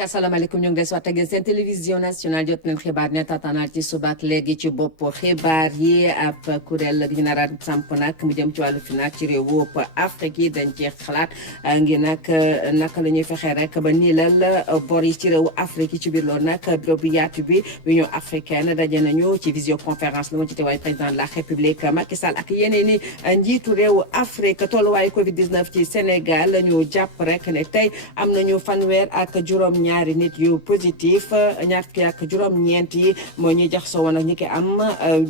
mbokk asalaamaaleykum ñu ngi des waxtaan ak seen télévision nationale jot nañ xibaar ne tataanaal ci suba ak léegi ci bopp xibaar yi ab kuréel gi ñu nar a samp nag mu jëm ci wàllu finance ci réewu Afrique yi dañ ci xalaat ngi nag naka la ñuy fexee rek ba niilal bor yi ci réewu Afrique yi ci biir loolu nag bureau bu yaatu bi Union africaine daje nañu ci visioconférence la woon ci teewaay président de la République Macky Sall ak yeneen i njiitu réewu Afrique tolluwaayu Covid 19 ci Sénégal ñu jàpp rek ne tey am nañu fanweer ak juróom-ñaari nit yu positif ñaar fukki ak juróom-ñeent yi mooy ñuy jaxasoo woon ak ñi ki am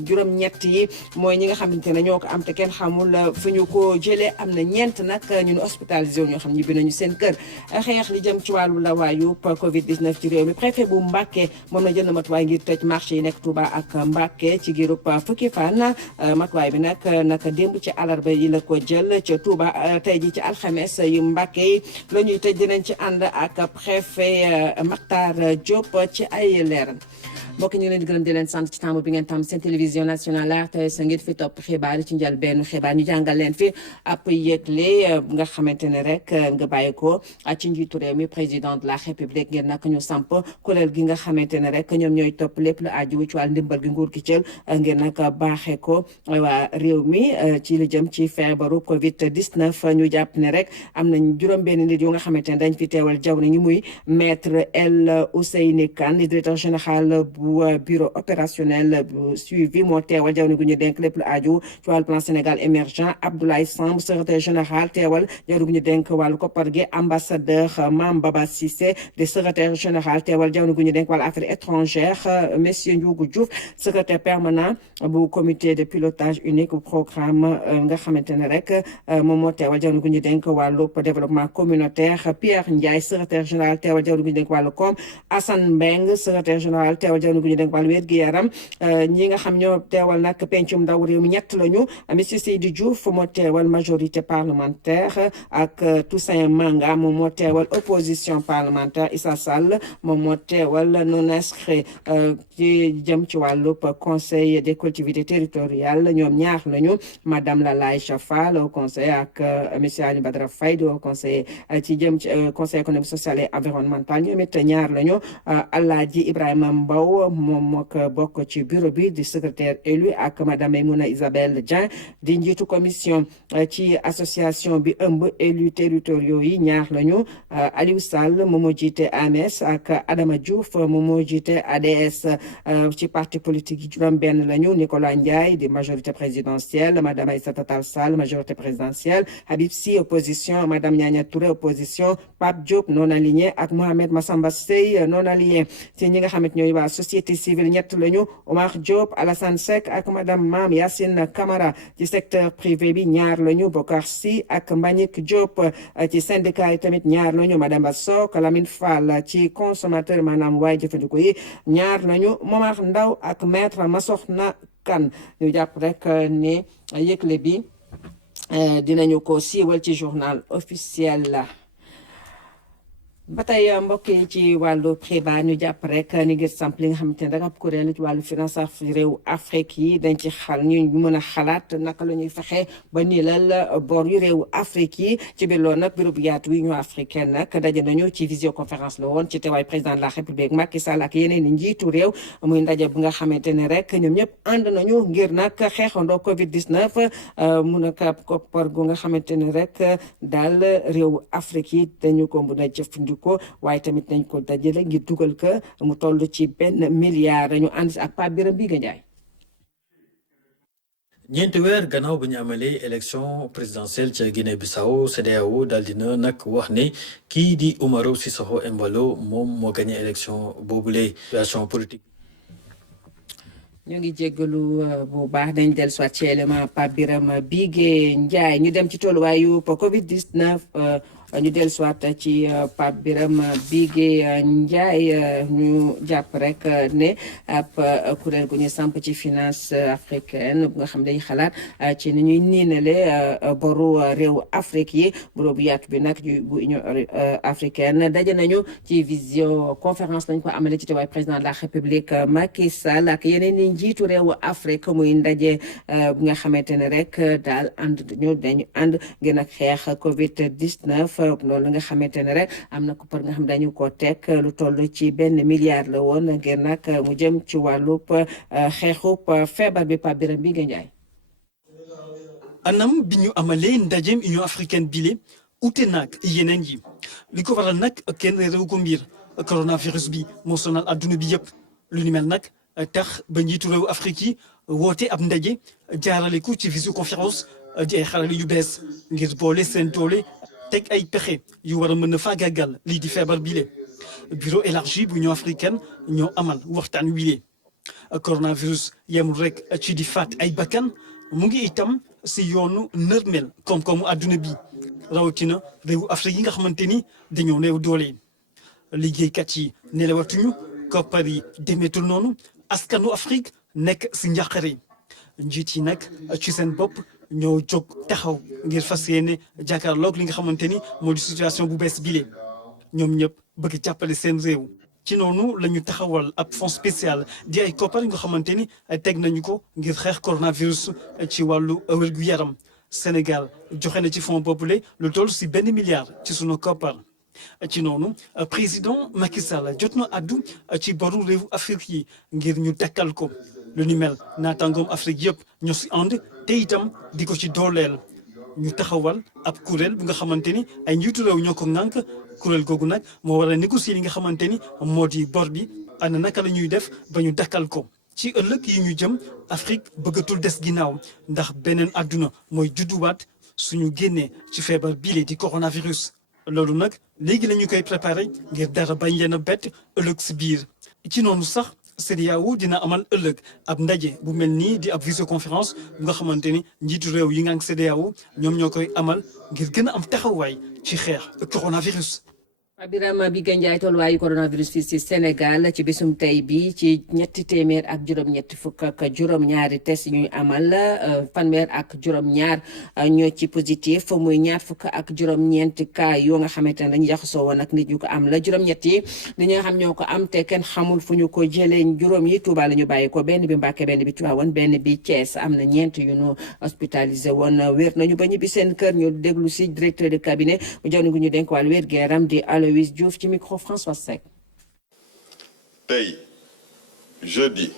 juróom-ñett yi mooy ñi nga xamante ne ñoo ko am te kenn xamul fu ñu ko jëlee am na ñeent nag ñu ne hospitalisé ñoo xam ñibbi nañu seen kër xeex li jëm ci wàllu lawaayu Covid 19 ci réew mi préfet bu Mbacké moom na jël na matuwaay ngir tëj marché yi nekk Touba ak Mbacké ci giirub fukki fan matuwaay bi nag démb ci àllarba yi la ko jël ca Touba tey ji ci alxames yu Mbacké yi la ñuy tëj dinañ ci ànd ak préfet Makhtar Diop ci ay leeral mbokk ñu leen di gërëm di leen sant ci taamu bi ngeen tam seen télévision nationale RTS ngeen fi topp xibaar yi ci njëlbéenu xibaar ñu jàngal leen fi ab yëgle nga xamante ne rek nga bàyyi ko ci njiitu réew mi président de la république ngeen nag ñu samp kuréel gi nga xamante ne rek ñoom ñooy topp lépp lu aju ci wàllu ndimbal gi nguur gi cël ngeen nag baaxee ko waa réew mi ci lu jëm ci feebaru Covid 19 ñu jàpp ne rek am nañ juróom-benn nit yu nga xamante ne dañ fi teewal jaww nañu muy maître El Ousseyni Kane directeur général bu bureau opérationnel bu suivi moo teewal jaww gu ñu dénk lépp lu aju ci wàllu plan Sénégal émergent Abdoulaye Samb secrétaire général teewal jaww gu ñu dénk wàllu koppar gi ambassadeur Mame Baba Cissé de secrétaire général teewal jaww gu ñu dénk wàllu affaires étrangères monsieur Ndiougou Diouf secrétaire permanent bu comité de pilotage unique bu programme nga xamante ne rek moom moo teewal jaww gu ñu dénk wàllu développement communautaire Pierre Ndiaye secrétaire général teewal jaww gu ñu dénk wàllu koom Assane Mbeng secrétaire général teewal jaww gu ñu dénk wàllu wér gi yaram ñi nga xam ñoo teewal nag pencum ndaw réew mi ñett lañu monsieur Seydou Diouf moo teewal majorité parlementaire ak Toussaint Manga moom moo teewal opposition parlementaire Issa Sall moom moo teewal non inscrit ci jëm ci wàllu conseil des collectivités territoriales ñoom ñaar lañu madame Lalaïcha Fall au conseil ak monsieur Ali Badara Faye au conseil ci jëm ci conseil économique social et environnemental ñoom it ñaar lañu Alaaji Ibrahima Mbow moom moo bokk ci bureau bi di secrétaire élu ak madame Maymouna Isabelle Dieng di njiitu commission ci association bi ëmb élus territoriaux yi ñaar lañu Aliou Sall moom moo jiite AMS ak Adama Diouf moom moo jiite ADS ci parti politique yi juróom-benn lañu Nicolas Ndiaye di majorité présidentielle madame Aïssata Tall Sall majorité présidentielle Habib Sy opposition madame Niania Touré opposition Pape Diop non aligné ak Mohamed Massamba Sey non aligné ci ñi nga xamante ñooy waa société civile ñett lañu Omar Diop Alassane Seck ak madame Mame Yacine Camara ci secteur privé bi ñaar lañu Bokar Sy ak Mbagnick Diop ci syndicat yi tamit ñaar lañu madame Bassok Lamine Fall ci consommateur maanaam waaye jëfandiku yi ñaar lañu Momar Ndaw ak maître Massokhna Kane ñu jàpp rek ne yëgle bi dinañu ko siiwal ci journal officiel la ba tey mbokk yi ci wàllu xibaar ñu jàpp rek ni ngir samp li nga xamante ne rek ab kuréel ci wàllu finance réew Afrique yi dañ ci ñu mën a xalaat naka la ñuy fexe ba niilal bor yu réew Afrique yi ci biir loolu nag bureau bu yaatu Union africaine nag daje nañu ci visioconférence la woon ci teewaay président de la République Macky Sall ak yeneen i njiitu réew muy ndaje bu nga xamante ne rek ñoom ñëpp ànd nañu ngir nag xeexandoo Covid 19 mun a ab koppar gu nga xamante ne rek daal réew Afrique yi dañu ko mën a jëfandikoo waaye tamit nañ ko dajale ngir dugal ko mu toll ci $1 milliard ñu ànd ak Pape Birame Biga Ndiaye. ñeenti weer gannaaw bi ñu amalee élection présidentielle ca Guinée Bissau CEDEAO daal dina nag wax ne kii di Umaro Sissoco Embalo moom moo gagné élection boobule situation politique. ñu ngi jéggalu bu baax dañ dellu soit ci élément Pape Birame Biga Ndiaye ñu dem ci tolluwaayu Covid 19. ñu dellu soit ci Pape Birame Biga Ndiaye ñu jàpp rek ne ab kuréel gu ñu samp ci finance africaine bu nga xam dañuy xalaat ci ni ñuy niinale boru réew Afrique yi bureau bu yaatu bi nag bu Union africaine daje nañu ci visio conférence lañ ko amale ci teewaay président de la République Macky Sall ak yeneen i njiitu réew Afrique muy ndaje bu nga xamante ne rek daal dañu ànd ngeen ak xeex Covid 19 loolu nga xamante ne rek am na ko par nga xam dañu ko teg lu toll ci 1 milliard la woon ngir nag mu jëm ci wàllub xeexub feebar bi Pape Birame bi nga Njaay. anam bi ñu amalee ndajeem Union africaine bile ute nag yeneen yi li ko waral nag kenn réew ko mbir coronavirus bi moo sonal adduna bi yëpp lu ni mel nag tax ba njiitu réew Afrique yi woote ab ndaje jaarale ko ci visioconférence di ay xarale yu bees ngir boole seen doole teg ay pexe yu war a mën a faagaagal lii di feebar bile bureau élargi bu Union africaine ñoo amal waxtaan wile coronavirus yemul rek ci di faat ay bakkan mu ngi itam si yoonu nërmel koom-koomu adduna bi rawatina réewu Afrique yi nga xamante ni dañoo néew doole liggéeykat yi nelawatuñu koppar yi demeetul noonu askanu Afrique nekk si njàqare njiit yi nag ci seen bopp ñoo jóg taxaw ngir fas yéene jàkkaarloog li nga xamante ni moo di situation bu bees bile ñoom ñëpp bëgg jàppale seen réew. ci noonu la ñu taxawal ab fonds spécial di ay koppar yi nga xamante ni teg nañu ko ngir xeex coronavirus ci wàllu wér-gu-yaram Sénégal joxe na ci fonds boobule lu toll si 1 milliard ci sunu koppar. ci noonu président Macky Sall jot na addu ci boru réewu Afrique yi ngir ñu dakkal ko lu ni mel naataangoom Afrique yëpp ñoo si ànd te itam di ko ci dooleel ñu taxawal ab kuréel bu nga xamante ni ay njiitu réew ñoo ko ŋànk kuréel googu nag moo war a négocier li nga xamante ni moo di bor bi ana naka la ñuy def ba ñu dakkal ko ci ëllëg yi ñu jëm Afrique bëggatul des ginnaaw ndax beneen àdduna mooy judduwaat suñu génnee ci feebar bii di coronavirus. loolu nag léegi la ñu koy préparé ngir dara bañ leen a bett ëllëg si biir ci noonu sax CEDEAO dina amal ëllëg ab ndaje bu mel nii di ab visioconférence bu nga xamante ni njiitu réew yi nga ak CEDEAO ñoom ñoo koy amal ngir gën a am taxawaay ci xeex coronavirus. Birame bi Gandiaye tolluwaayu coronavirus fii ci Sénégal ci bisum tey bi ci 300 ak juróom-ñett fukk ak juróom-ñaari test ñuy amal fanweer ak juróom-ñaar ñoo ci positif muy ñaar fukk ak juróom-ñeenti cas yoo nga xamante ne dañu jaxasoo woon ak nit ñu ko am la juróom-ñett yi dañu nga xam ñoo ko am te kenn xamul fu ñu ko jëlee juróom yi Touba la ñu bàyyi ko benn bi Mbàkke benn bi Tivaouane benn bi Thiès am na ñeent yu ñu hospitalisé woon wér nañu ba ñibbi seen kër ñu déglu si directeur de cabinet bu jaww ñu dénk wàllu wér gu yaram di Aloyse Diouf ci micro François Seck. tey jeudi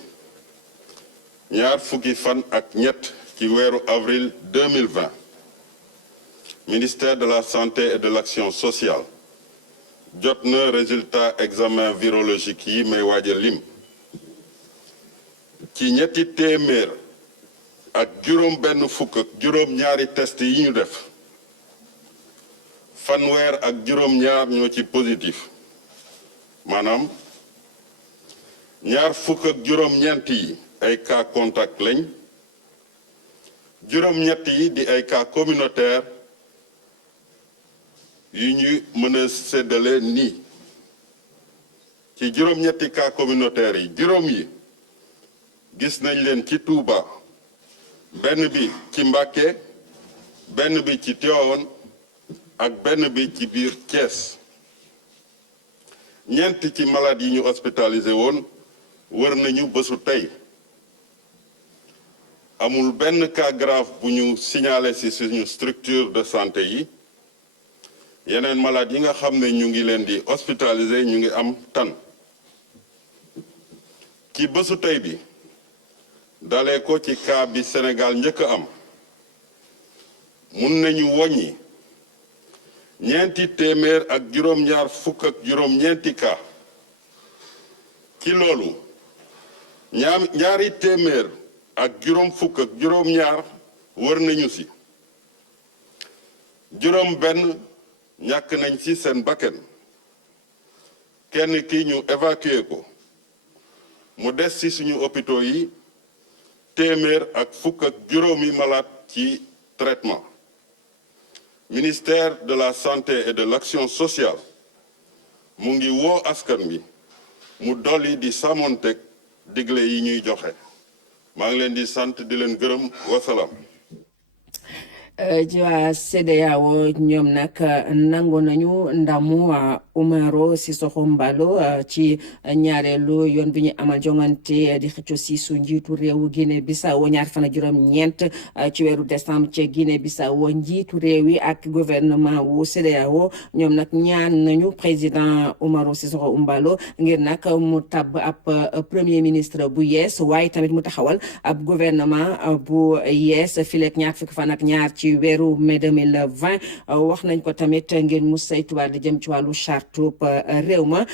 ñaar fukki fan ak ñett ci weeru avril 2020 ministère de la santé et de l'action sociale jot na résultat examen virologique yi may waaj a lim ci ñetti téeméer ak juróom benn fukk ak juróom ñaari test yi ñu def fanweer ak juróom-ñaar ñoo ci positif maanaam ñaar fukk ak juróom-ñeent yi ay cas contact lañ juróom-ñett yi di ay cas communautaire yu ñu mën a séddale nii ci juróom-ñetti cas communautaire yi juróom yi gis nañ leen ci Touba benn bi ci Mbacké benn bi ci Tivaouane ak benn bi ci biir Thiès ñeent ci malade yi ñu hospitalisé woon wër nañu bésu tey amul benn cas grave bu ñu signalé ci suñu structure de santé yi yeneen malade yi nga xam ne ñu ngi leen di hospitalisé ñu ngi am tan ci bésu tey bi dalee ko ci cas bi Sénégal njëkk a am mun nañu woññi ñeenti téeméer ak juróom-ñaar fukk ak juróom-ñeenti cas ci loolu ñaari téeméer ak juróom fukk ak juróom-ñaar wër nañu ci juróom benn ñàkk nañ ci seen bakken kenn ki ñu évacué ko mu des ci suñu hôpitaux yi téeméer ak fukk ak juróomi malade ci traitement ministère de la santé et de l'action sociale mu ngi woo askan bi mu dolli di sàmmonteeg digle yi ñuy joxe maa ngi leen di sant di leen gërëm wasalaam. ci waa CEDEAO ñoom nag nangu nañu ndamu Umaro Sissoco Embalo ci ñaareelu yoon bi ñu amal jongante di xëcco si su njiitu réewu Guinée Bissau ñaar fan ak juróom-ñeent ci weeru décembre ci Guinée Bissau njiitu réew yi ak gouvernement wu CEDEAO ñoom nag ñaan nañu président Umaro Sissoco Embalo ngir nag mu tabb ab premier ministre bu yees waaye tamit mu taxawal ab gouvernement bu yees fileeg ñaar fukki fan ak ñaar ci weeru mai 2020 wax nañ ko tamit ngir mu saytuwaat di jëm ci wàllu chartub réew ma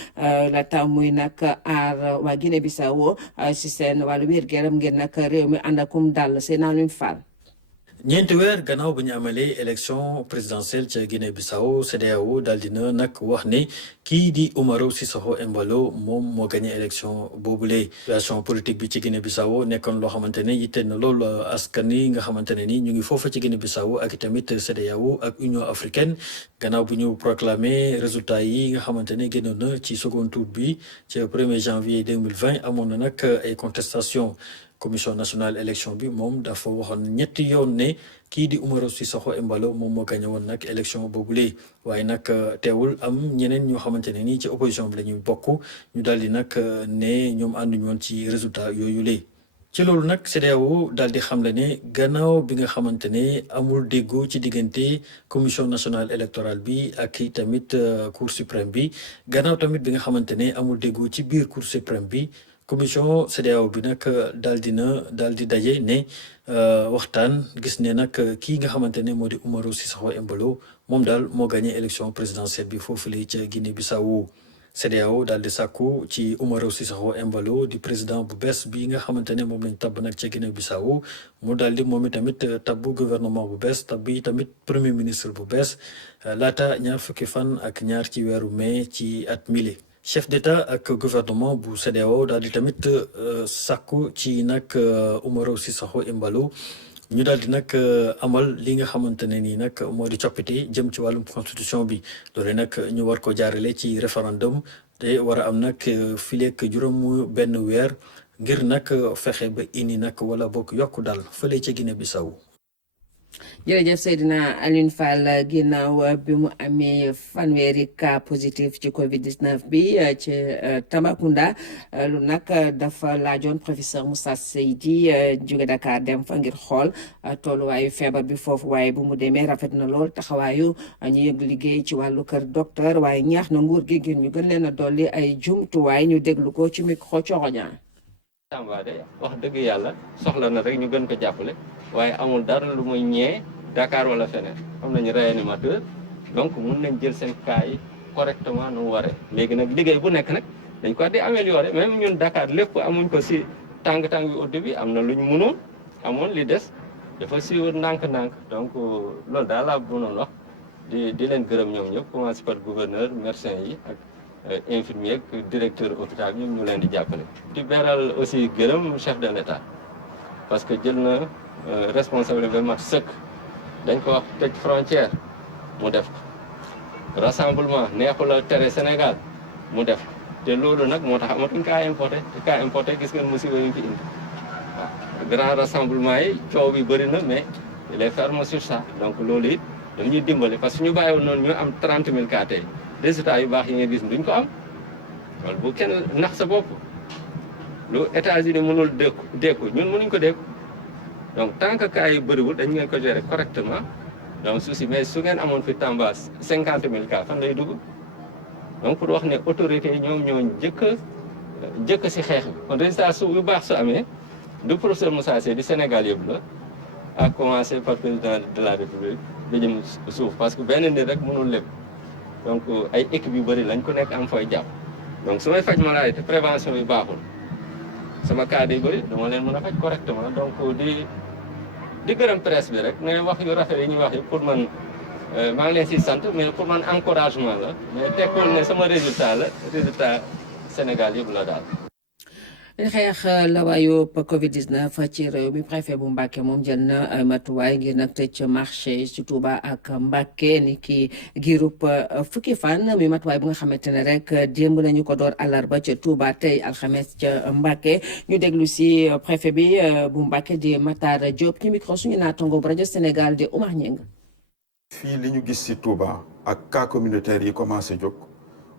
la taw muy nag aar waa Guinée Bissau si seen wàllu wér-gu-yaram ngir nag réew mi ànd akum dal seen Alioune Fall. ñeenti weer gannaaw bu ñu amalee élection présidentielle ca Guinée Bissau CEDEAO daal dina nag wax ne kii di Umaro Sissoco Embalo moom moo gagné élection boobule. situation politique bi ci Guinée Bissau nekkoon loo xamante ne yitteel na lool askan yi nga xamante ne ni ñu ngi foofa ci Guinée Bissau ak tamit CEDEAO ak Union africaine gannaaw bu ñu proclamé résultat yi nga xamante ne génnoon na ci second tour bi ci 1er janvier 2020 amoon na nag ay contestation commission nationale élection bi moom dafa waxoon ñetti yoon ne kii di Umaro Sissoco Embalo moom moo gagné woon nag élection boobule waaye nag teewul am ñeneen ñoo xamante ne nii ci opposition bi la ñuy bokk ñu daal di nag ne ñoom ànduñu woon ci résultat yooyu lee ci loolu nag CEDEAO daal di xamle ne gannaaw bi nga xamante ne amul déggoo ci diggante commission nationale électorale bi ak i tamit cour suprême bi gannaaw tamit bi nga xamante ne amul déggoo ci biir cour suprême bi commission CEDEAO bi nag daal di daje ne waxtaan gis ne nag kii nga xamante ne moo di Umaro Sissoco Embalo moom daal moo gagné élection présidentielle bi foofu la ca Guinée Bissau CEDEAO daal di sàkku ci Umaro Sissoco Embalo di président bu bees bi nga xamante ne moom lañ tabb nag ca Guinée Bissau mu daal di moom itamit tabbu gouvernement bu bees tabbi tamit premier ministre bu bees laata ñaar fukki fan ak ñaar ci weeru mai ci at mili. chef d'état ak gouvernement bu CEDEAO daal di tamit sàkku ci nag Umaro Sissoco Embalo ñu daal di nag amal li nga xamante ne nii nag moo di coppite jëm ci wàllum constitution bi loolu nag ñu war ko jaarale ci référendum te war a am nag fileek juróom benn weer ngir nag fexe ba indi nag wala bokk yokk daal fële ca Guinée Bissau. jërëjëf Seydina Alioune Fall ginnaaw bi mu amee fanweeri cas positif ci Covid 19 bi ci Tambacounda lu nag dafa laajoon professeur Moussa Seydi jóge Dakar dem fa ngir xool tolluwaayu feebar bi foofu waaye bu mu demee rafet na lool taxawaayu ñu yëg liggéey ci wàllu kër docteur waaye ñaax na nguur gi ngir ñu gën leen a dolli ay jumtuwaay ñu déglu ko ci micro Coroña. Tamba de wax dëgg yàlla soxla na rek ñu gën ko jàppale waaye amul dara lu muy ñee Dakar wala feneen am nañu réanimateur donc mun nañ jël seen cas yi correctement nu mu waree. léegi nag liggéey bu nekk nag dañ ko di améliorer même ñun Dakar lépp amuñ ko si tàng-tàng bi au début am na lu ñu mënoon amoon li des dafa siiwal ndànk-ndànk donc loolu daal laa mënoon wax di leen gërëm ñoom ñëpp commencé par gouverneur médecin yi ak infirmier ak directeur hôpital ñoom ñu leen di jàppale. di beral aussi gërëm chef de l'État parce que jël na responsabilité ba mat sëkk dañ ko wax tëj frontière mu def ko rassemblement neexul a tere Sénégal mu def ko te loolu nag moo tax amatuñ cas importé te cas importé gis ngeen musiba yi ñu fi indi waaw grand rassemblement yi coow bi bëri na mais les ferme sur ça donc loolu it dañu ñuy dimbali parce que ñu bàyyiwoon noonu ñu am 30 000 cas tey résultats yu baax yi nga gis duñ ko am loolu bu kenn nax sa bopp lu États-Unis mënul dékku ñun mënuñ ko dékku donc tant que cas yi bëriwul dañ ngeen ko gérer correctement donc souci mais su ngeen amoon fi Tamba 50 000 cas fan lay dugg donc pour wax ne autorités yi ñoom ñoo njëkk si xeex bi kon résultat su yu baax su amee du professeur Moussa Seydi di Sénégal yëpp la à commencer par président de la République bi jëm suuf parce que benn nit rek mënul lépp donc ay équipe yu bëri lañ ko nekk am fay jàpp donc su may faj maladie te prévention yi baaxul sama cas day bëri dama leen mën a faj correctement donc di gërëm presse bi rek ne wax yu rafet yi ñuy wax yi pour man maa ngi leen siy sant mais pour man encouragement la mais tekkul ne sama résultat la résultat Sénégal yëpp la daal. xeex la waayu Covid-19 ci réew mi préfet bu Mbacké moom jël na ay matuwaay ngir nag tëj marché ci Touba ak Mbacké ni ki girub fukki fan mi matuwaay bu nga xamante ne rek démb nañu ko door àllarba ca Touba tey alxames ca Mbacké ñu déglu si préfet bi bu Mbacké di Matar Diop ci micro suñu naatango bu rajo Sénégal di Oumar Niang. fii li ñu gis ci Touba ak cas communautaire yi commencé jóg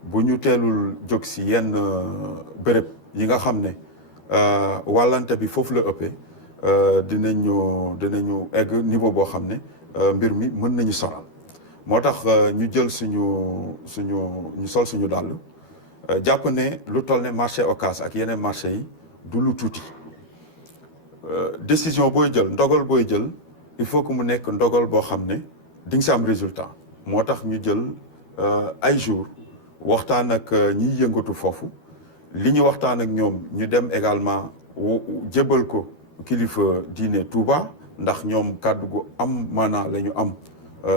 bu ñu teelul jóg ci yenn béréb yi nga xam ne wàllante bi foofu la ëppee dinañu egg niveau boo xam ne mbir mi mën nañu sonal moo tax ñu jël ñu sol suñu dàll jàpp ne lu toll ne marché Ocass ak yeneen marché yi du lu tuuti décision booy jël ndogal booy jël il faut que mu nekk ndogal boo xam ne di nga si am résultat moo tax ñu jël ay jours waxtaan ak ñiy yëngatu foofu li ñu waxtaan ak ñoom ñu dem également jébbal ko kilifa diine Touba ndax ñoom kàddu gu am maanaa la ñu am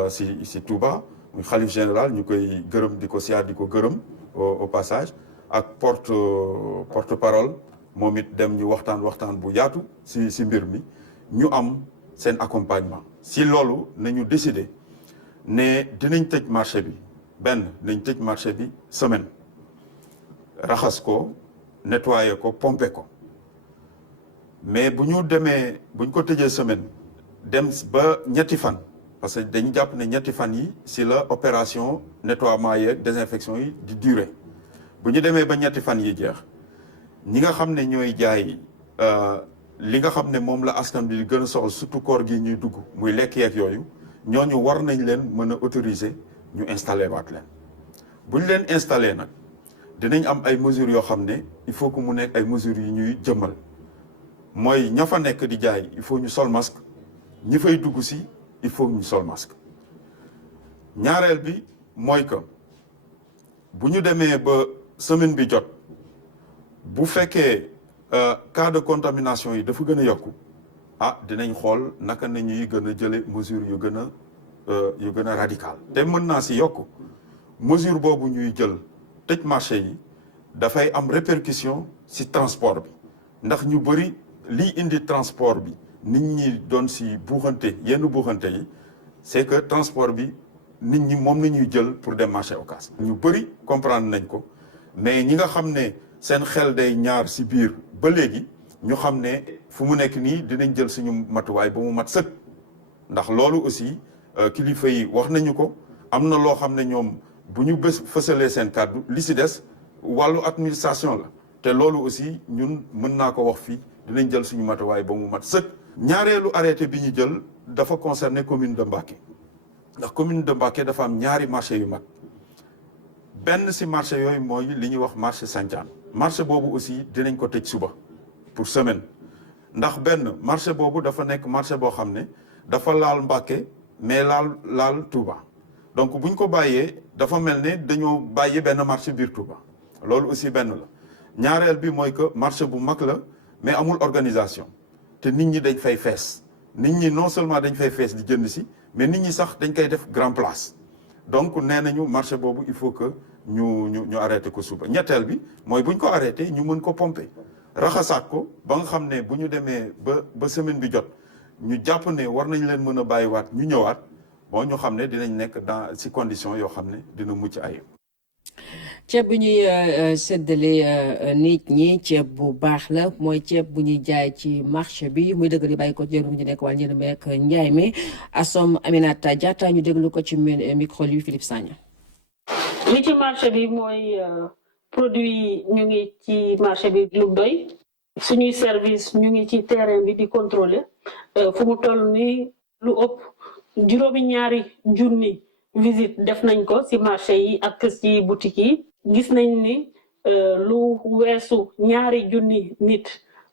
si Touba muy xalif général ñu koy gërëm di ko siyaar di ko gërëm au passage ak porte parole moom it dem ñu waxtaan bu yaatu si mbir mi ñu am seen accompagnement si loolu nañu décider ne dinañ tëj marché bi nañ tëj marché bi semaine raxas ko nettoyer ko pomper ko mais bu ñu ko tëjee semaine dem ba ñetti fan parce que dañu jàpp ne ñetti fan yi si la opération nettoiement yeeg désinfection yi di durer bu ñu demee ba ñetti fan yi jeex ñi nga xam ne ñooy jaay li nga xam ne moom la askan bi di gën a soxla surtout koor gi ñuy dugg muy lekk yeeg yooyu ñooñu war nañ leen mën a autoriser ñu installer waat leen bu ñu leen installer nag dinañ am ay mesures yoo xam ne il faut que mu nekk ay mesures yu ñuy jëmmal mooy ña fa nekk di jaay il faut ñu sol masque ñi fay dugg si il faut ñu sol masque ñaareel bi mooy que bu ñu demee ba semaine bi jot bu fekkee cas de contamination yi dafa gën a yokku dinañ xool naka nañuy gën a jële mesure yu gën a radical te mën naa si yokk mesure boobu ñuy jël tëj marché yi dafay am répercussion si transport bi ndax ñu bëri liy indi transport bi nit ñi doon si buuxante yenn buuxante yi c'est que transport bi nit ñi moom la ñuy jël pour dem marché Ocass ñu bëri comprendre nañ ko mais ñi nga xam ne seen xel day ñaar si biir ba léegi ñu xam ne fu mu nekk nii dinañ jël suñu matuwaay ba mu mat sëkk ndax loolu aussi kilifa yi wax nañu ko am na loo xam ne ñoom bu ñu fësalee seen kàddu li si des wàllu administration la te loolu aussi ñun mën naa ko wax fii dinañ jël suñu matuwaay ba mu mat sëkk. ñaareelu arrêté bi ñu jël dafa concerner commune de Mbacké ndax commune de Mbacké dafa am ñaari marché yu mag benn si marché yooyu mooy li ñuy wax marché Santiane marché boobu aussi dinañ ko tëj suba pour semaine ndax marché boobu dafa nekk marché boo xam ne dafa laal Mbacké mais laal Touba donc buñ ko bàyyee dafa mel ne dañoo bàyyi benn marché biir Touba loolu aussi benn la ñaareel bi mooy que marché bu mag la mais amul organisation te nit ñi dañ fay fees nit ñi non seulement dañ fay fees di jënd si mais nit ñi sax dañ koy def grand place donc nee nañu marché boobu il faut que ñu arrêté ko suba ñetteel bi mooy buñ ko arrêté ñu mën ko pomper raxasaat ko ba nga xam ne bu ñu demee ba semaine bi jot ñu jàpp ne war nañ leen mën a bàyyiwaat ñu ñëwaat bon ñu xam ne dinañ nekk si condition yoo xam ne dina mucc ayib. ceeb bu ñuy séddale nit ñi ceeb bu baax la mooy ceeb bu ñuy jaay ci marché bi muy dëgg di bàyyi ko jëru ñu nekk wàll njënd meek njaay mi Assom Aminata Diatta ñu déglu ko ci micro li Philippe Sagna. li ci marché bi mooy produit yi ñu ngi ci marché bi lu doy suñuy service ñu ngi ci terrain bi di contrôler fu mu toll ni lu ëpp juróomi junni visite def nañ ko ci marché yi ak ci boutique yi gis nañ ni lu weesu 2 junni nit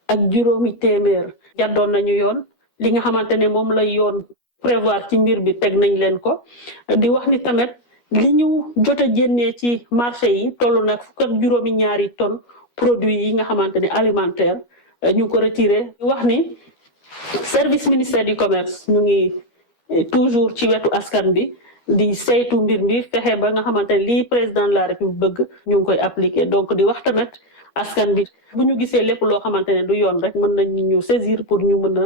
ak juróomi téeméer jàddoon nañu yoon li nga xamante ne moom la yoon prévoir ci mbir bi teg nañ leen ko di wax ni tamit li ñu jot a génnee ci marché yi toll nag 2 tonnes produits yi nga xamante ne alimentaire ñu ngi ko retiré wax ni service ministère du commerce ñu ngi toujours ci wetu askan bi di saytu mbir mi fexe ba nga xamante ne lii président de la république bëgg ñu ngi koy appliquer donc di wax tamit askan bi bu ñu gisee lépp loo xamante ne du yoon rek mën nañ ñu saisir pour ñu mën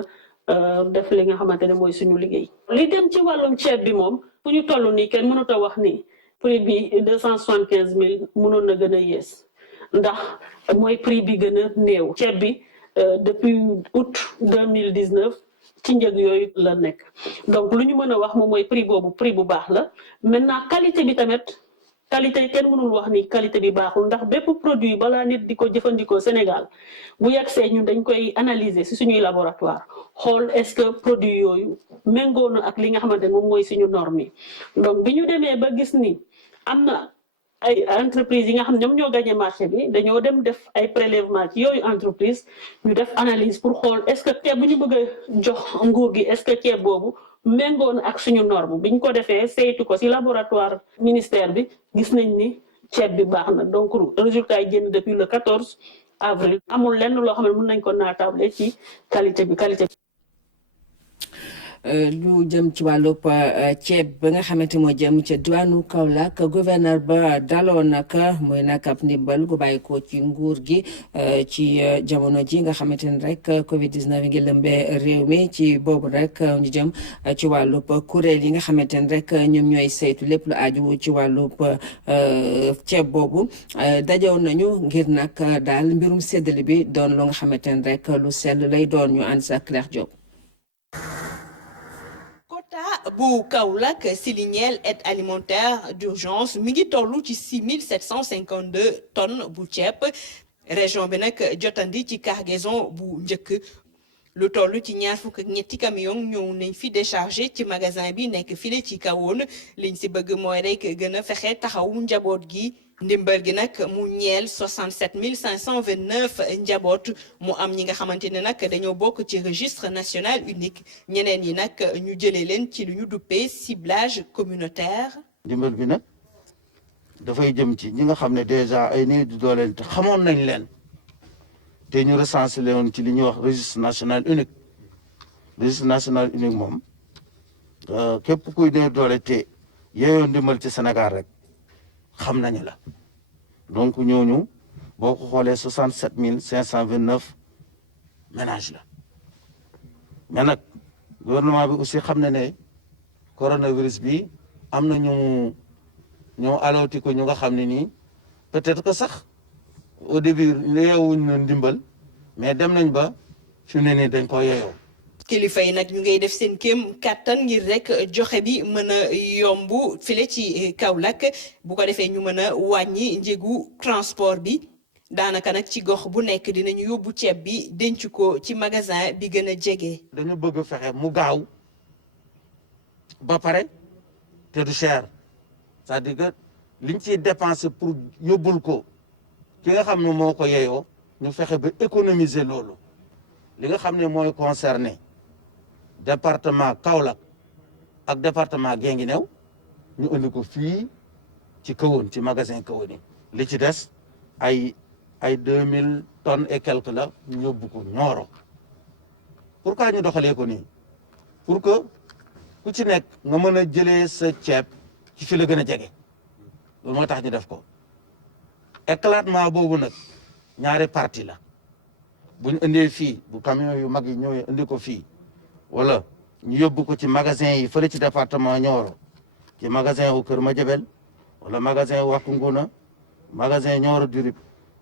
a def li nga xamante ne mooy suñu liggéey. li dem ci wàllum ceeb bi moom fu ñu toll nii kenn mënut a wax ni prix bi 275 000 mënoon na gën a yées ndax mooy prix bi gën a néew. ceeb bi depuis août 2019 ci njëg yooyu la nekk donc lu ñu mën a wax moom mooy prix boobu prix bu baax la maintenant qualité bi tamit. qualité kenn mënul wax ni qualité bi baaxul ndax bépp produit balaa nit di ko jëfandikoo Sénégal bu yegsee ñun dañ koy analyser ci suñuy laboratoire xool est-ce que produit yooyu méngoo na ak li nga xamante ne moom mooy suñu norme yi donc bi ñu demee ba gis ni am na ay entreprise yi nga xam ñoom ñoo gagné marché bi dañoo dem def ay prélèvement ci yooyu entreprise ñu def analyse pour xool est-ce que ceeb bu ñu bëgg a jox nguur gi est-ce que ceeb boobu méngoon ak suñu norme bi ñu ko defee saytu ko ci laboratoire ministère bi gis nañ ni ceeb bi baax na donc résultat yi génn depuis le 14 avril amul lenn loo xam ne mën nañ ko naatable ci qualité bi. lu jëm ci wàllub ceeb ba nga xamante moo jëm ca diwaanu Kaolack gouverneur ba daloo nag muy nag ab ndimbal gu bàyyi ko ci nguur gi ci jamono ji nga xamante ni rek Covid 19 ngi lëmbee réew mi ci boobu rek ñu jëm ci wàllub kuréel yi nga xamante ni rek ñoom ñooy saytu lépp lu aju ci wàllub ceeb boobu dajoon nañu ngir nag daal mbirum séddale bi doon lu nga xamante ni rek lu sell lay doon ñu ànd sa Claire Diop. bu Kaolack si li ñeel aide alimentaire d'urgence mi ngi toll ci 6752 tonnes bu ceeb région bi nag jotandi ci cargaison bu njëkk lu toll ci 23 camion ñëw nañ fi déchargé ci magasin bi nekk file ci kawoon liñ si bëgg mooy rek gën a fexe taxawu njaboot gi ndimbal gi nag mu ñeel 67 529 njaboot mu am ñi nga xamante ne nag dañoo bokk ci registre national unique ñeneen yi nag ñu jëlee leen ci lu ñu duppee ciblage communautaire. ndimbal bi nag dafay jëm ci ñi nga xam ne déjà ay néew di dooleel te xamoon nañ leen te ñu recensé leen ci li ñuy wax registre national unique registre national unique moom képp kuy néew doole te yeeyoo ndimbal ci Sénégal rek. xam nañu la donc ñooñu boo ko xoolee 67 529 ménages la mais nag gouvernement bi aussi xam na ne coronavirus bi am na ñoo alooti ko ñu nga xam ne nii peut-être que sax au début yeewuñ na ndimbal mais dem nañ ba fi mu ne nii dañ ko yeeyoo. kilifa yi nag ñu ngay def seen kéem kàttan ngir rek joxe bi mën a yomb file ci Kaolack bu ko defee ñu mën a wàññi njëgu transport bi daanaka nag ci gox bu nekk dinañu yóbbu ceeb bi denc ko ci magasin bi gën a jege. dañu bëgg fexe mu gaaw ba pare te du cher c'est-à-dire que liñ ciy dépenser pour yóbbul ko ki nga xam ne moo ko yeyoo ñu fexe ba économiser loolu li nga xam ne mooy concerné. département Kaolack ak département Guinguinéo ñu indi ko fii ci Kahone ci magasin Kahone yi li ci des ay 2000 tonnes et quelques la ñu yóbbu ko Nioro pourquoi ñu doxalee ko nii pour que ku ci nekk nga mën a jëlee sa ceeb ci fi la gën a jege loolu moo tax ñu def ko éclatement boobu nag ñaari partie la bu ñu indee fii bu camion yu mag yi ñëwee indi ko fii wala ñu yóbbu ko ci magasin yi fële ci département Nioro ci magasin wu Kër Madiabel wala magasin wu Wack Ngouna magasin Nioro du Rip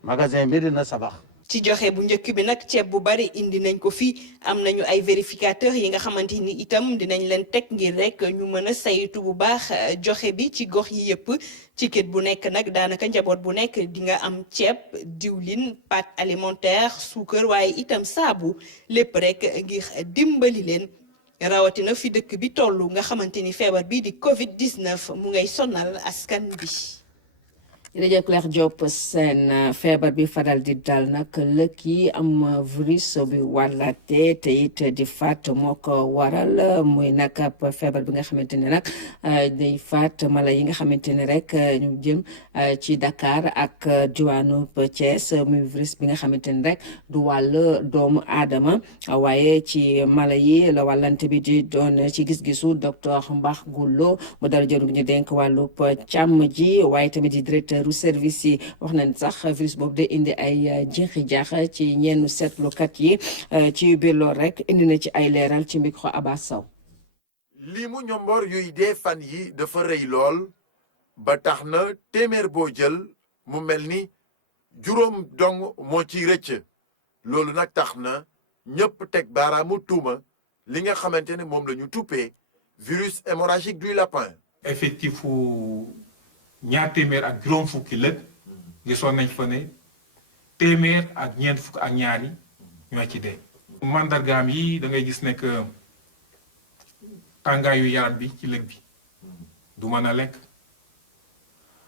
magasin Médina Sabax ci joxe bu njëkk bi nag ceeb bu bari indi nañ ko fi am nañu ay vérificateurs yi nga xamante ni itam dinañ leen teg ngir rek ñu mën a saytu bu baax joxe bi ci gox yi yëpp ci kit bu nekk nag daanaka njaboot bu nekk di nga am ceeb diwlin pâte alimentaire suukar waaye itam saabu lépp rek ngir dimbali leen rawatina fi dëkk bi tollu nga xamante ni feebar bi di Covid-19 mu ngay sonal askan bi. jërëjëf Claire Diop seen feebar bi faral di dal nag lëkk yi am virus bi wàllaate te it di faat moo ko waral muy nag ab feebar bi nga xamante ne nag day faat mala yi nga xamante ne rek ñu jëm ci Dakar ak diwaanu Thiès muy virus bi nga xamante ne rek du wàll doomu aadama waaye ci mala yi la wàllante bi di doon ci gis-gisu docteur Mbax Gullo mu dal jëru ñu dénk wàllub càmm ji waaye tamit di directeur directeur service yi wax nañ sax virus boobu de indi ay jeexi jaax ci ñenn seetlukat yi ci biir lool rek indi na ci ay leeral ci micro Abbas Sow. lii mu ñomboor yuy dee fan yi dafa rëy lool ba tax na téeméer boo jël mu mel ni juróom dong moo ciy rëcc loolu nag tax na ñëpp teg baaraamu tuuma li nga xamante ne moom la ñu tuppee virus hémorragique du lapin. effectif fu ñaar téeméer ak juróom fukki lëg gisoon nañ fa ne téeméer ak ñeent fukk ak ñaari ñoo ci dee. mandargaam yi da ngay gis ne que tàngaayu yaram bi ci lëg bi du mën a lekk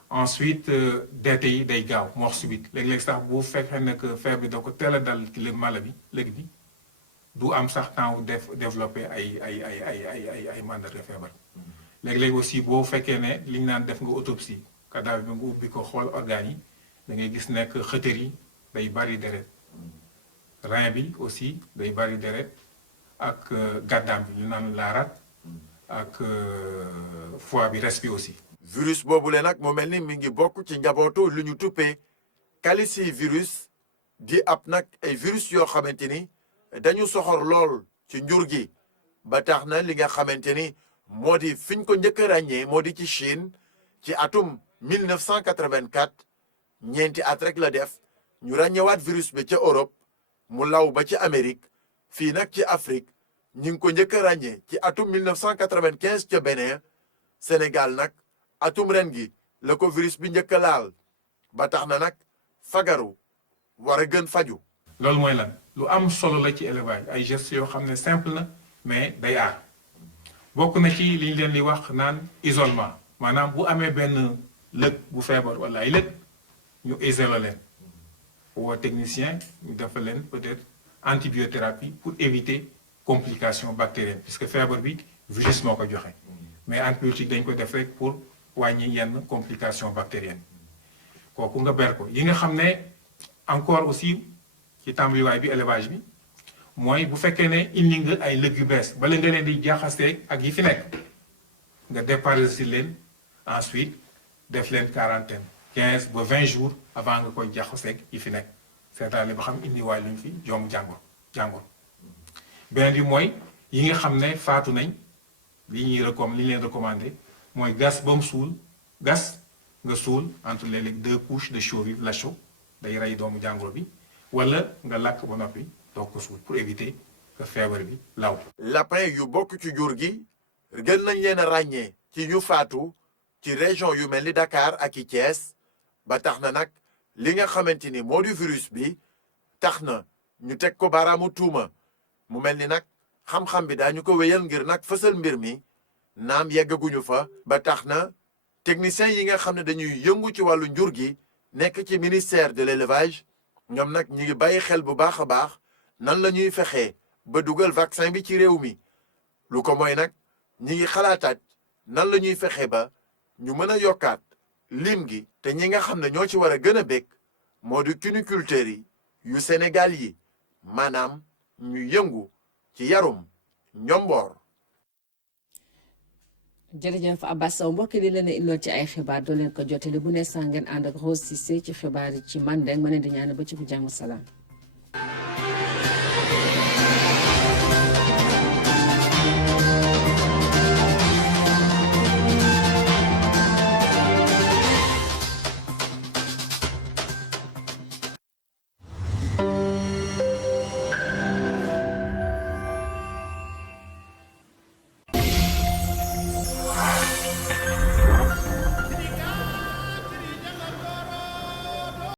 ensuite deete yi day gaaw mort subite léeg-léeg sax bu fekkee ne que feebar bi da ko teel a dal ci mala bi lëg bi du am sax temps développé ay mandarga feebar. léeg-léeg aussi boo fekkee ne li ñu naan def nga autopsie cadavre bi nga ubbi ko xool organes yi da ngay gis nekk xëtër yi day bari deret rein bi aussi day bari deret ak gàddaam bi ñu naan laaraat ak foie bi res bi aussi. virus boobule nag mu mel ni mi ngi bokk ci njabootu lu ñu tuppee calicivirus di ab nag ay virus yoo xamante ni dañu soxor lool ci njur gi ba tax na li nga xamante ni moo di fiñ ko njëkk a ràññee moo di ci Chine ci atum 1984 ñeenti at rek la def ñu ràññewaat virus bi ca Europe mu law ba ci Amérique fii nag ci Afrique ñu ngi ko njëkk a ràññee ci atum 1995 ca Bénin Sénégal nag atum ren gi la ko virus bi njëkk a laal ba tax na nag fagaru war a gën faju. loolu mooy lan lu am solo la ci élevage ay gestes yoo xam ne simple na mais day aar. bokk na ci li ñu leen di wax naan isolement maanaam bu amee benn lëg bu feebar wala ay lëg ñu isolé leen woo technicien ñu defal leen peut-être antibiothérapie pour éviter complication bactérienne puisque feebar bi virus moo ko joxe mais antibiotique dañ ko def rek pour wàññi yenn complication bactérienne kooku nga ber ko yi nga xam ne encore aussi ci tàmbaliwaay bi élevage bi mooy bu fekkee ne indi nga ay lëg yu bees bala nga leen di jaxasee ak yi fi nekk nga déparasiter leen ensuite def leen quarantaine 15 ba 20 jours avant nga koy jaxasee yi fi nekk seetaale ba xam indi waay luñ fi joomu jàngoro beneen bi mooy yi nga xam ne faatu nañ li leen recommandé mooy gas ba mu suul gas nga suul entre les 2 couches de chaux vive la chaux day rey doomu jàngoro bi wala nga lakk ba noppi donc pour éviter que feebar bi law. lapin yu bokk ci jur gi gën nañ leen a ràññee ci ñu faatu ci région yu mel ni Dakar ak i Thiès ba tax na nag li nga xamante ni moo di virus bi tax na ñu teg ko baaraamu tuuma mu mel ni nag xam-xam bi daañu ko wéyal ngir nag fësal mbir mi naam yeggaguñu fa ba tax na techniciens yi nga xam ne dañuy yëngu ci wàllu njur gi nekk ci ministère de l'élevage ñoom nag ñu ngi bàyyi xel bu baax a baax nan la ñuy fexee ba dugal vaccin bi ci réew mi lu ko mooy nag ñi ngi xalaataat nan la ñuy fexee ba ñu mën a yokkaat lim gi te ñi nga xam ne ñoo ci war a gën a bég moo di cuniculteurs yi yu Sénégal yi maanaam ñu yëngu ci yarum ñomboor. jërëjëf Abbas Sow mbokk li leen a illoon ci ay xibaar doo leen ko jotale bu ne saa ngeen ànd ak Rose Cissé ci xibaar yi ci Mandeng ma ne di ñaan ba ci bu jàmm salaam.